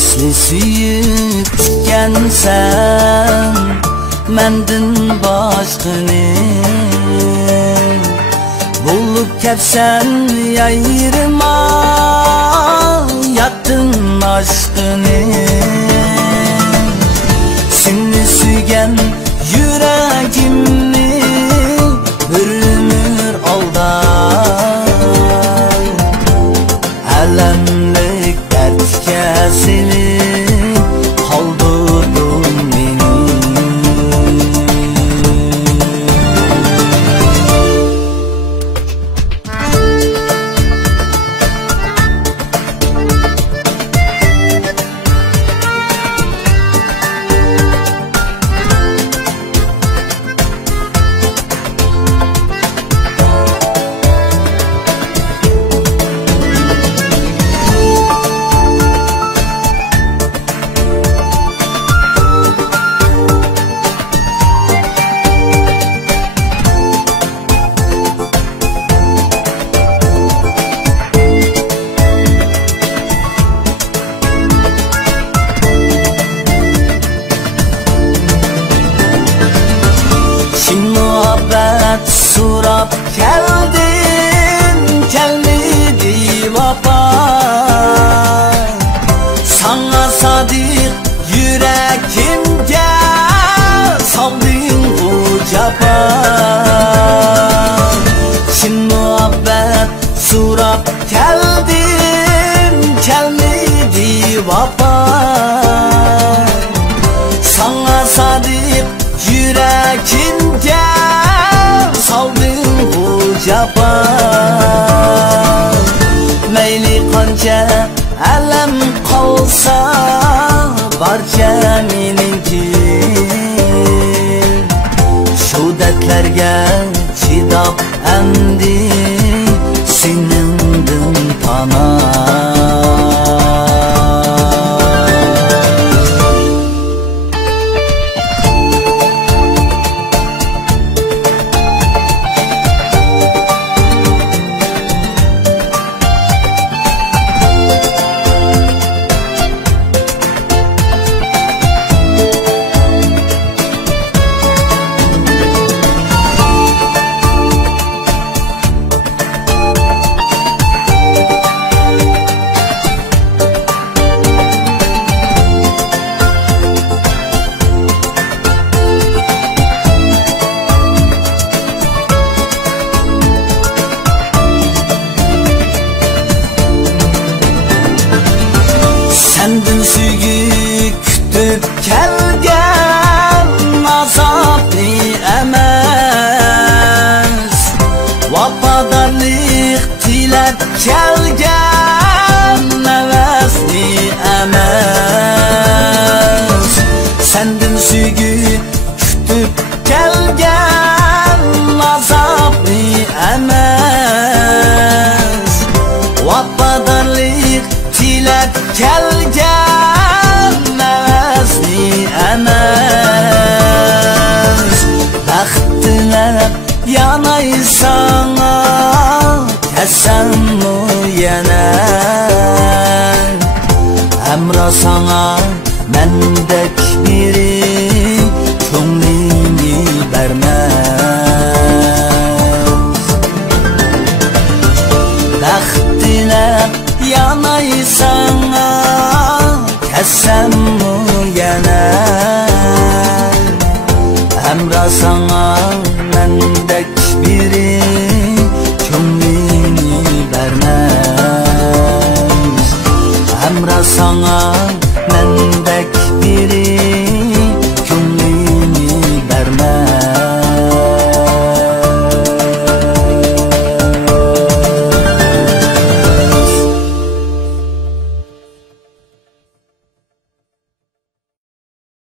Asli suyukkensen mendin başkını bulup kepsen yayırma yattın aşkını. Seni sügen yüreğimni bir ömür aldar, alemlik dert kesilip kaldırdın beni. Muhabbet surap geldin, gelmedi vapa. Sana sadık yüreğimde saldın bu capa. Şimdi muhabbet surap geldin, gelmedi vapa. Sana sadık yüreğimde saldın bu capa. Meyli kanca elem kalsa barca meninki. Şu dertlerge çidap emdi senindin pana. Sendin süyü kütüp kelgen azaplı emez. Vapadanlık tilep kelgen nevesli emez. Sendin süyü kütüp kelgen azaplı emez. Vapadanlık tilep kelgen nevesli emez. Baxtılab yanay sana kessem mu yener. Emra sana mendek biri ko'nglingni bermez. Baxtılab yanay sana kessem mu yener. Emra sana